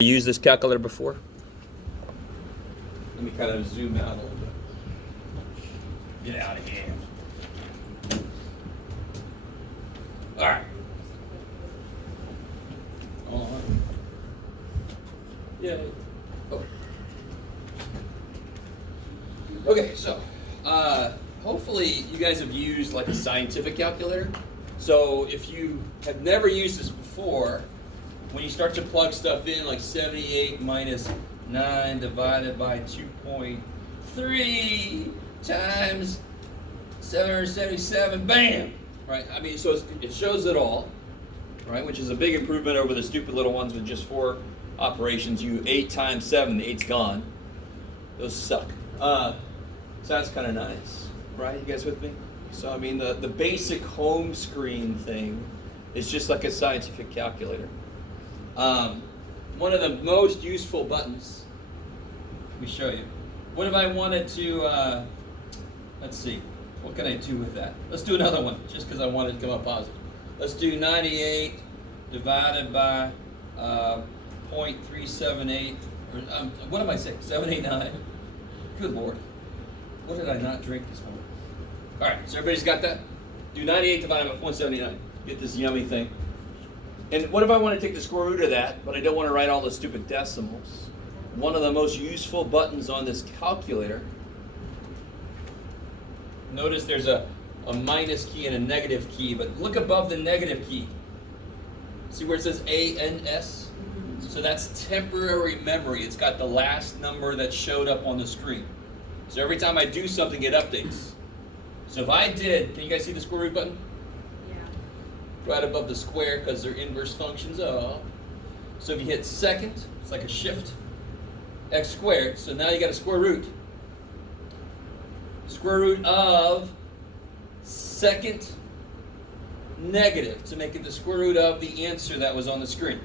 Used this calculator before? Let me kind of zoom out a little bit. Get out of here. All right. Yeah. Oh. Okay, so hopefully you guys have used like a scientific calculator. So if you have never used this before, when you start to plug stuff in, like 78 minus 9 divided by 2.3 times 777, bam! Right? I mean, so it shows it all, right? Which is a big improvement over the stupid little ones with just 4 operations. You 8 times 7, the 8's gone. Those suck. So that's kind of nice, right? You guys with me? So I mean, the basic home screen thing is just like a scientific calculator. One of the most useful buttons, let me show you. What if I wanted to, let's see, what can I do with that? Let's do another one, just because I wanted to come up positive. Let's do 98 divided by 0.378, or what am I saying, 789? Good Lord, what did I not drink this morning? All right, so everybody's got that? Do 98 divided by 0.79, get this yummy thing. And what if I want to take the square root of that, but I don't want to write all the stupid decimals? One of the most useful buttons on this calculator, notice there's a minus key and a negative key, but look above the negative key. See where it says ANS? So that's temporary memory. It's got the last number that showed up on the screen. So every time I do something, it updates. So if I did, can you guys see the square root button? Right above the square, because they're inverse functions of. So if you hit second, it's like a shift, x squared. So now you got a square root. Square root of second negative to make it the square root of the answer that was on the screen.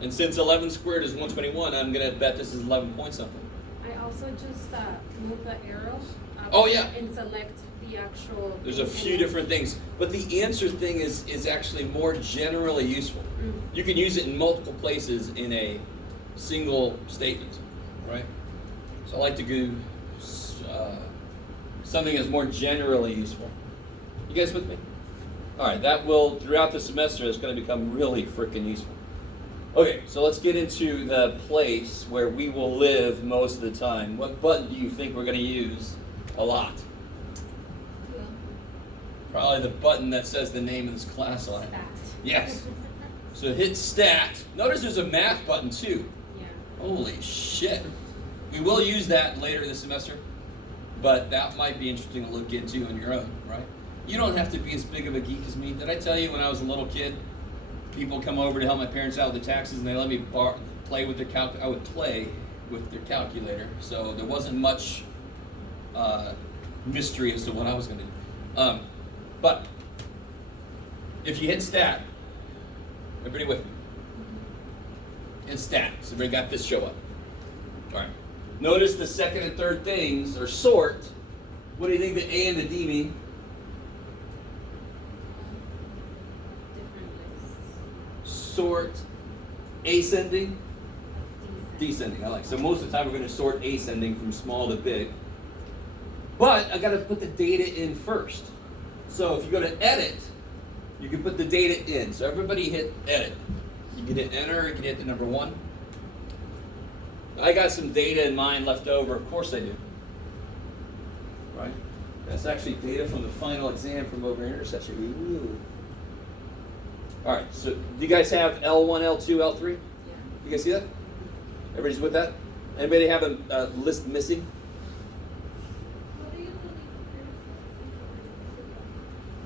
And since 11 squared is 121, I'm going to bet this is 11 point something. I also just move the arrow up and select the actual. There's a few different things, but the answer thing is actually more generally useful. Mm-hmm. You can use it in multiple places in a single statement, right? So I like to do something that's more generally useful. You guys with me? All right, that will, throughout the semester, it's going to become really freaking useful. Okay, so let's get into the place where we will live most of the time. What button do you think we're going to use a lot? Probably the button that says the name of this class on it. Stat. Yes. So hit stat. Notice there's a math button too. Yeah. Holy shit. We will use that later this semester, but that might be interesting to look into on your own, right? You don't have to be as big of a geek as me. Did I tell you when I was a little kid, people come over to help my parents out with the taxes and they let me play with their I would play with their calculator. So there wasn't much mystery as to what I was going to do. But if you hit stat, everybody with me? And stat, so everybody got this show up. All right. Notice the second and third things are sort. What do you think the A and the D mean? Different lists. Sort, ascending, descending. I like. So most of the time we're going to sort ascending from small to big. But I got to put the data in first. So if you go to edit, you can put the data in. So everybody hit edit. You can hit enter, you can hit the number 1. I got some data in mind left over. Of course I do. Right? That's actually data from the final exam from over intercession. Ooh. All right, so do you guys have L1, L2, L3? Yeah. You guys see that? Everybody's with that? Anybody have a list missing?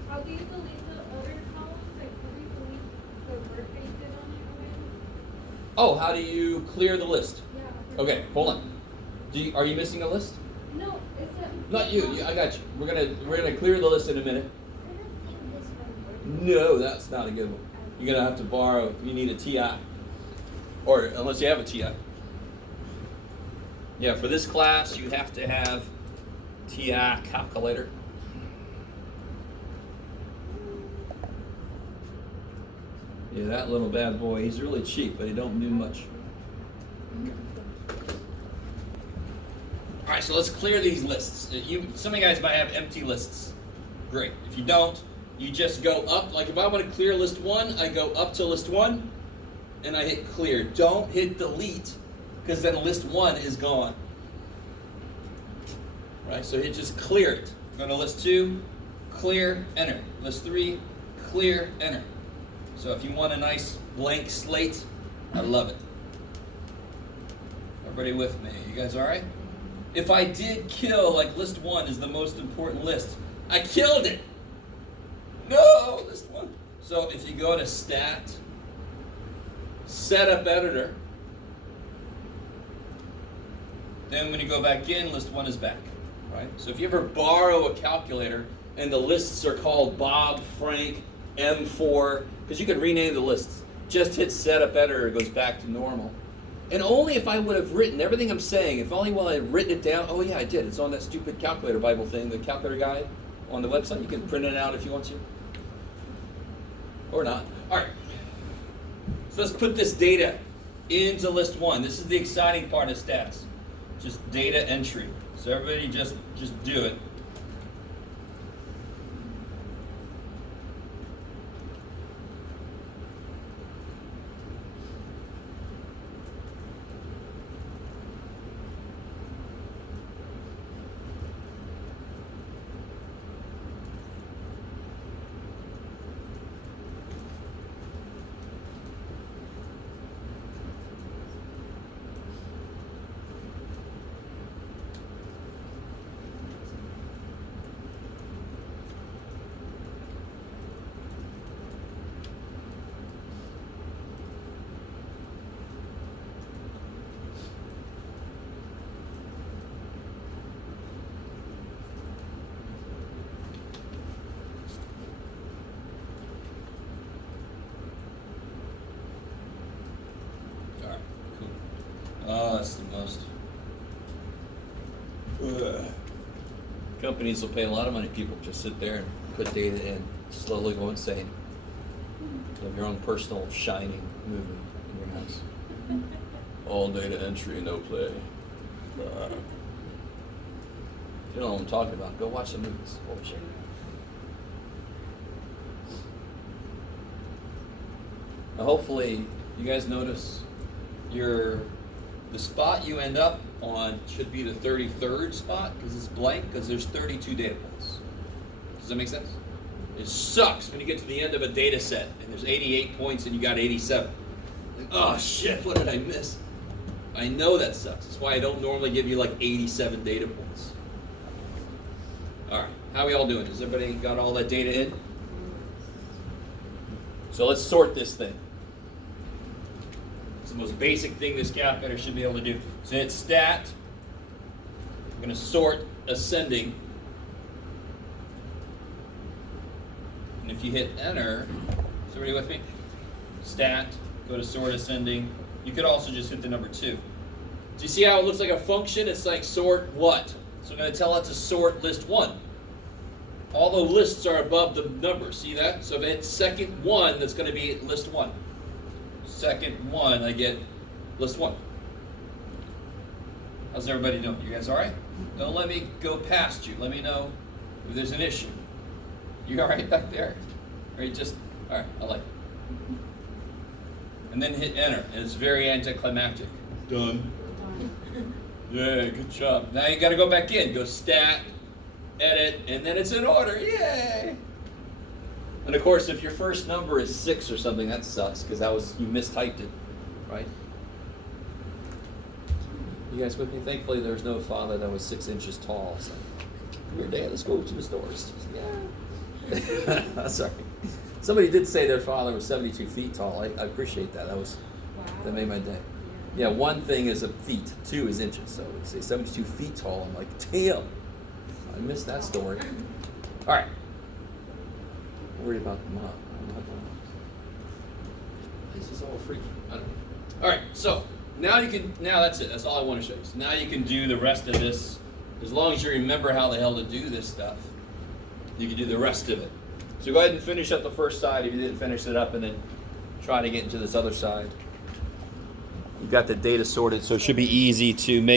How do you delete the other columns? Like, how do you delete the work that you did on it? Oh, how do you clear the list? Yeah. Okay, hold on. Are you missing a list? No, it's a. Not you. I got you. We're gonna clear the list in a minute. I don't think this one works. No, that's not a good one. You're gonna have to borrow. You need a TI, or unless you have a TI. Yeah, for this class you have to have TI calculator. Yeah, that little bad boy, he's really cheap, but he don't do much. All right, so let's clear these lists. Some of you guys might have empty lists. Great. If you don't, you just go up. Like if I want to clear list 1, I go up to list 1, and I hit clear. Don't hit delete, because then list 1 is gone. Right, so hit just clear it. Go to list 2, clear, enter. List 3, clear, enter. So if you want a nice blank slate, I love it. Everybody with me? You guys all right? If I did kill, like list 1 is the most important list, I killed it. No, list 1. So if you go to stat, setup editor, then when you go back in, list 1 is back, right? So if you ever borrow a calculator and the lists are called Bob, Frank, M4, because you can rename the lists, just hit setup editor, it goes back to normal. And only if I would have written everything I'm saying, if only while I had written it down, oh yeah, I did. It's on that stupid calculator Bible thing, the calculator guide on the website. You can print it out if you want to. Or not. All right. So let's put this data into list 1. This is the exciting part of stats. Just data entry. So everybody just do it. Oh, that's the most. Companies will pay a lot of money. People just sit there and put data in, slowly go insane. You have your own personal shining movie in your house. All data entry, no play. You don't know what I'm talking about. Go watch the movies. Holy shit. Now hopefully, you guys notice the spot you end up on should be the 33rd spot because it's blank because there's 32 data points. Does that make sense? It sucks when you get to the end of a data set and there's 88 points and you got 87. Like, oh shit, what did I miss? I know that sucks. That's why I don't normally give you like 87 data points. All right, how are we all doing? Has everybody got all that data in? So let's sort this thing. It's the most basic thing this calculator should be able to do. So hit stat. I'm going to sort ascending. And if you hit enter, is everybody with me? Stat, go to sort ascending. You could also just hit the number 2. Do you see how it looks like a function? It's like sort what? So I'm going to tell it to sort list 1. All the lists are above the number. See that? So if it's second 1, that's going to be list 1. Second 1, I get list 1. How's everybody doing? You guys all right? Don't let me go past you. Let me know if there's an issue. You all right back there? Or you just, all right, I like it. And then hit enter, and it's very anticlimactic. Done. Yeah, good job. Now you got to go back in. Go stat, edit, and then it's in order. Yay! And of course, if your first number is 6 or something, that sucks because you mistyped it, right? You guys with me? Thankfully, there's no father that was 6 inches tall. So, come here, Dad. Let's go to the stores. Yeah. Sorry. Somebody did say their father was 72 feet tall. I appreciate that. That made my day. Yeah, one thing is a feet, 2 is inches. So they say 72 feet tall. I'm like, damn. I missed that story. All right. Worried about the mom. This is all freaky. I don't know. All right, so now that's it. That's all I want to show you. So now you can do the rest of this. As long as you remember how the hell to do this stuff, you can do the rest of it. So go ahead and finish up the first side if you didn't finish it up, and then try to get into this other side. You've got the data sorted, so it should be easy to make